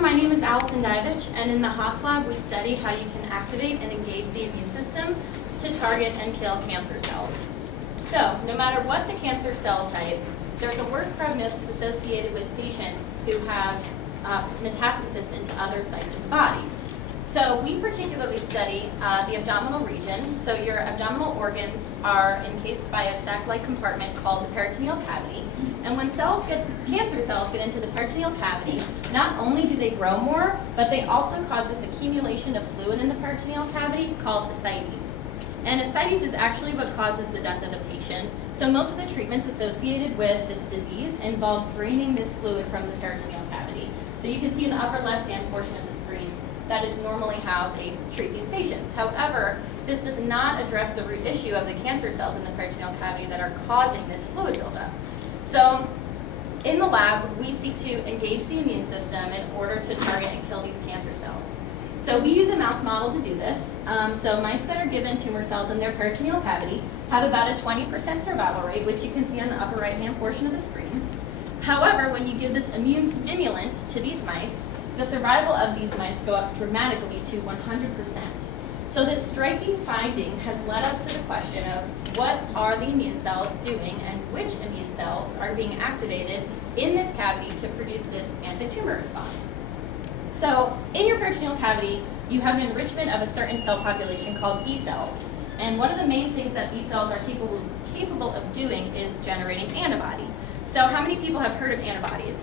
My name is Allison Dyevoich, and in the Haas lab we study how you can activate and engage the immune system to target and kill cancer cells. So, no matter what the cancer cell type, there's a worse prognosis associated with patients who have metastasis into other sites of the body. So we particularly study the abdominal region. So your abdominal organs are encased by a sac-like compartment called the peritoneal cavity. And when cancer cells get into the peritoneal cavity, not only do they grow more, but they also cause this accumulation of fluid in the peritoneal cavity called ascites. And ascites is actually what causes the death of the patient. So most of the treatments associated with this disease involve draining this fluid from the peritoneal cavity. So you can see in the upper left-hand portion of the screen, that is normally how they treat these patients. However, this does not address the root issue of the cancer cells in the peritoneal cavity that are causing this fluid buildup. So in the lab, we seek to engage the immune system in order to target and kill these cancer cells. So we use a mouse model to do this. So mice that are given tumor cells in their peritoneal cavity have about a 20% survival rate, which you can see on the upper right-hand portion of the screen. However, when you give this immune stimulant to these mice, the survival of these mice go up dramatically to 100%. So this striking finding has led us to the question of what are the immune cells doing and which immune cells are being activated in this cavity to produce this anti-tumor response. So in your peritoneal cavity, you have an enrichment of a certain cell population called B cells. And one of the main things that B cells are capable of doing is generating antibody. So how many people have heard of antibodies?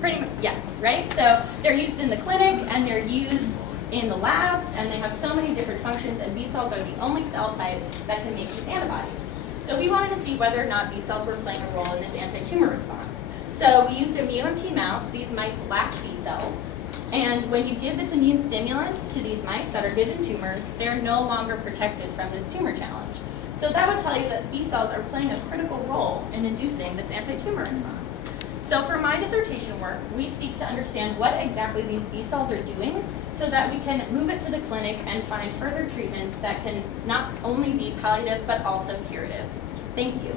Pretty much, yes, right? So they're used in the clinic and they're used in the labs, and they have so many different functions, and B cells are the only cell type that can make these antibodies. So we wanted to see whether or not B cells were playing a role in this anti-tumor response. So we used a mu-MT mouse. These mice lacked B cells. And when you give this immune stimulant to these mice that are given tumors, they're no longer protected from this tumor challenge. So that would tell you that B cells are playing a critical role in inducing this anti-tumor response. So for my dissertation work, we seek to understand what exactly these B cells are doing so that we can move it to the clinic and find further treatments that can not only be palliative but also curative. Thank you.